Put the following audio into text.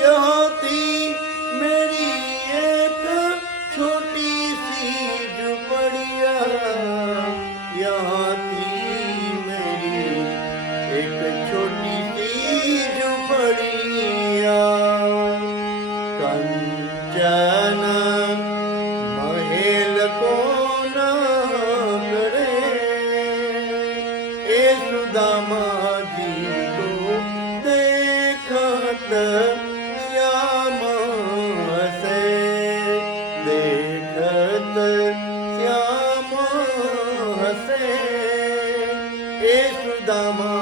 यहाँ थी मेरी एक छोटी सी झुपड़िया, यहाँ थी मेरी एक छोटी सी झुपड़िया। कंचन महल को न करे, ए सुदामा जी को देखत श्याम हसे, देखत श्याम हसे, ए सुदामा